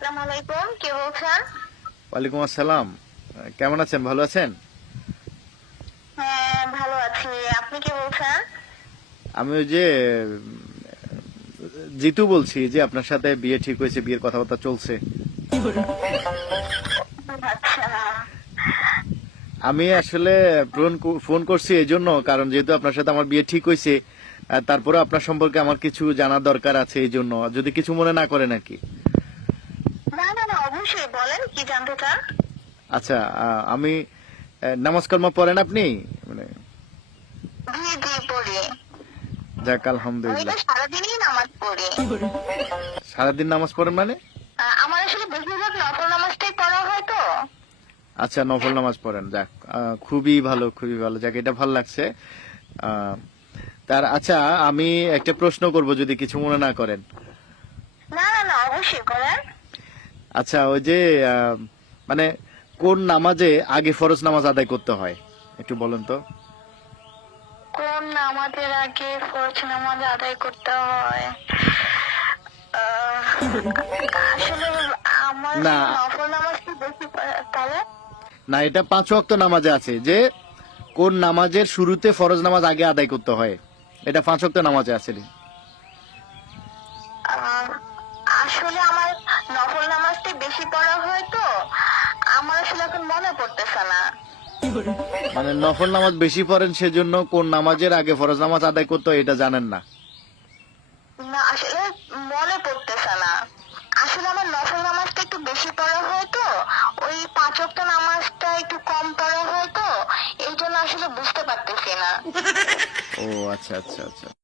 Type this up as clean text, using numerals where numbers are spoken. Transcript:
আসসালামু আলাইকুম, কে বলছেন? ওয়ালাইকুম আসসালাম। কেমন আছেন? ভালো আছেন? হ্যাঁ, ভালো আছি। আপনি কে বলছেন? আমি ওই যে জিতু বলছি, যে আপনার সাথে বিয়ে ঠিক হয়েছে, বিয়ের কথাবার্তা চলছে। আচ্ছা। আমি আসলে ফোন করছি এই জন্য, কারণ যেহেতু আপনার সাথে আমার বিয়ে ঠিক হয়েছে, তারপরে আপনার সম্পর্কে আমার কিছু জানার দরকার আছে, এই জন্য যদি কিছু মনে না করেন আর কি। না না না, অবশ্যই বলেন, কি জানতে চান? আচ্ছা, আমি নামাজ কালামা পড়েন আপনি? মানে জি জি, পড়ি। যাক, আমি তো আলহামদুলিল্লাহ। সারাদিনই নামাজ পড়ি। সারাদিন নামাজ পড়েন মানে? আমার আসলে বেশিরভাগ নফল নামাজটাই পড়া হয় তো। আচ্ছা, নফল নামাজ পড়েন, যাক। খুবই ভালো, খুবই ভালো, যাক, এটা ভালো লাগছে। আহ, আচ্ছা, আমি একটা প্রশ্ন করব, যদি কিছু মনে না করেন। না না না, অবশ্যই করেন। আচ্ছা, ওই যে মানে কোন নামাজে আগে ফরজ নামাজ আদায় করতে হয়, একটু বলেন তো। কোন নামাজের আগে ফরজ নামাজ আদায় করতে হয়? আসলে আমার না, নফল নামাজটা বেশি তাহলে। না, এটা 5 ওয়াক্ত নামাজে আছে যে কোন নামাজের শুরুতে ফরজ নামাজ আগে আদায় করতে হয়, এটা 5 ওয়াক্ত নামাজে আছে। আহ, আসলে আমার নফল নামাজটা বেশি পড়া হয় তো, আমার আসলে এখন মনে পড়তেছে না। মানে নফল নামাজ বেশি পড়েন, সেজন্য কোন নামাজের আগে ফরজ নামাজ আদায় করতে হয় এটা জানেন না। না, আসলে মনে পড়তেছে না। আসলে আমার নফল নামাজটা একটু বেশি পড়া হয় তো, ওই 5 ওয়াক্ত নামাজটা একটু কম পড়া হয় তো, এই জন্য আসলে বুঝতে পারতেছি না। ও আচ্ছা, আচ্ছা, আচ্ছা।